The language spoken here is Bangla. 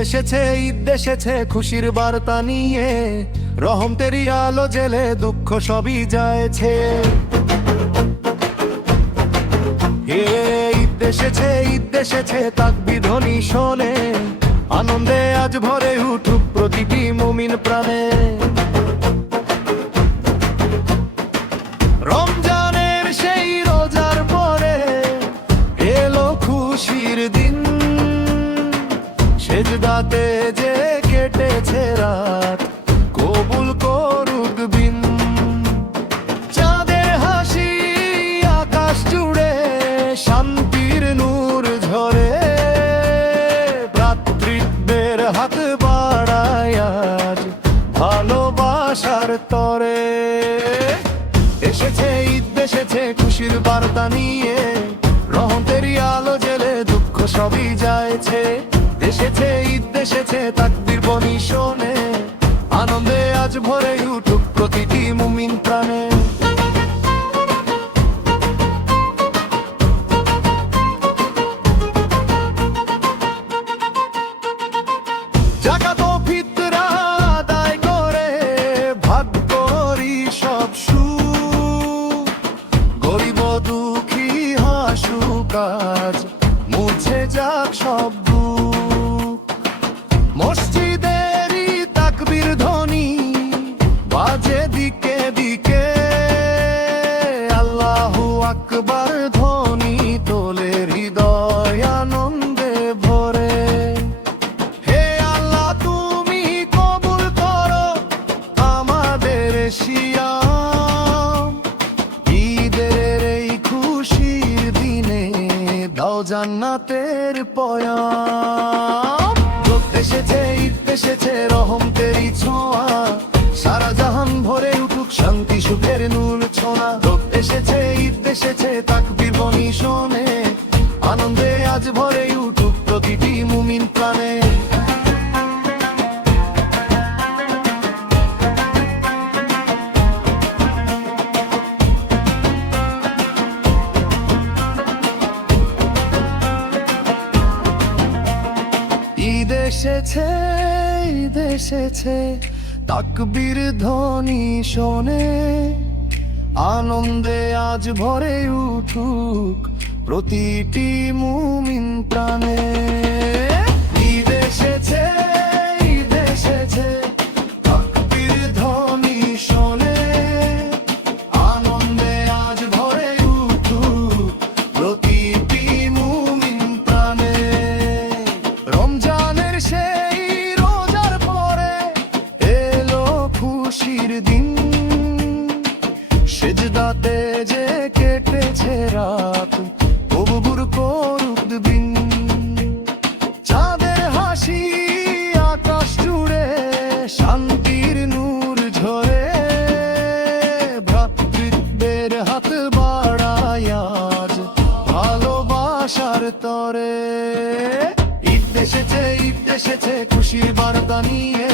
ঈদ এসেছে খুশির বার্তা নিয়ে, রহমতেরই আলো জেলে দুঃখ সবই যায়ছে। ঈদ এসেছে তাকবীর ধ্বনি শোনে, আনন্দে আজ ভরে উঠুক প্রতিটি মুমিন প্রাণে। রমজানের সেই রোজার পরে এলো খুশির দিন, সেজদাতে যে কেটেছে রাত কবুল করুক বিন। চাঁদের হাসি আকাশ জুড়ে শান্তির নূর ঝরে, ভ্রাতৃত্বের হাত বাড়ায় আজ ভালোবাসার তরে। এসেছে খুশির বার্তা নিয়ে, রহমতেরই আলো জেলে দুঃখ সবই যায়ছে। ঈদ এসেছে তাকবীর ধ্বনি শোনে, আনন্দে আজ ভরে উঠুক প্রতিটি মুমিন প্রাণে। জাকাত ও ফিতরা আদায় করে ভাগ করি সব সুখ, গরিব দুঃখী হাসুক আজ মুছে যাক সব দুঃখ। মসজিদেরই তাকবীর ধ্বনি বাজে দিকে দিকে, আল্লাহু আকবার ধ্বনি তোলে হৃদয় আনন্দে ভরে। হে আল্লাহ তুমি কবুল করো আমাদের সিয়াম, ঈদের এই খুশির দিনে দাও জান্নাতের পয়াম। ঈদ এসেছে রহমতেরই ছোঁয়া, সারা জাহান ভরে উঠুক শান্তি সুখের নূর ছোঁয়া। ঈদ এসেছে তাকবীর ধ্বনি শোনে, আনন্দে আজ ভরে উঠুক প্রতিটি মুমিন প্রাণে। ঈদ এসেছে তাকবীর ধ্বনি শোনে, আনন্দে আজ ভরে উঠুক প্রতিটি মুমিন প্রাণে। ঈদ এসেছে তাকবীর ধ্বনি শোনে, আনন্দে আজ ভরে উঠুক প্রতিটি মুমিন প্রাণে। রমজানের সেই রোজার পরে এলো খুশির দিন, সেজদাতে যে কেটেছে রাত কবুল করুক বিন। চাঁদের হাসি আকাশ জুড়ে শান্তির নূর ঝরে, ভ্রাতৃত্বের হাত বাড়ায় আজ ভালোবাসার তরে। ঈদ এসেছে খুশির বার্তা নিয়ে,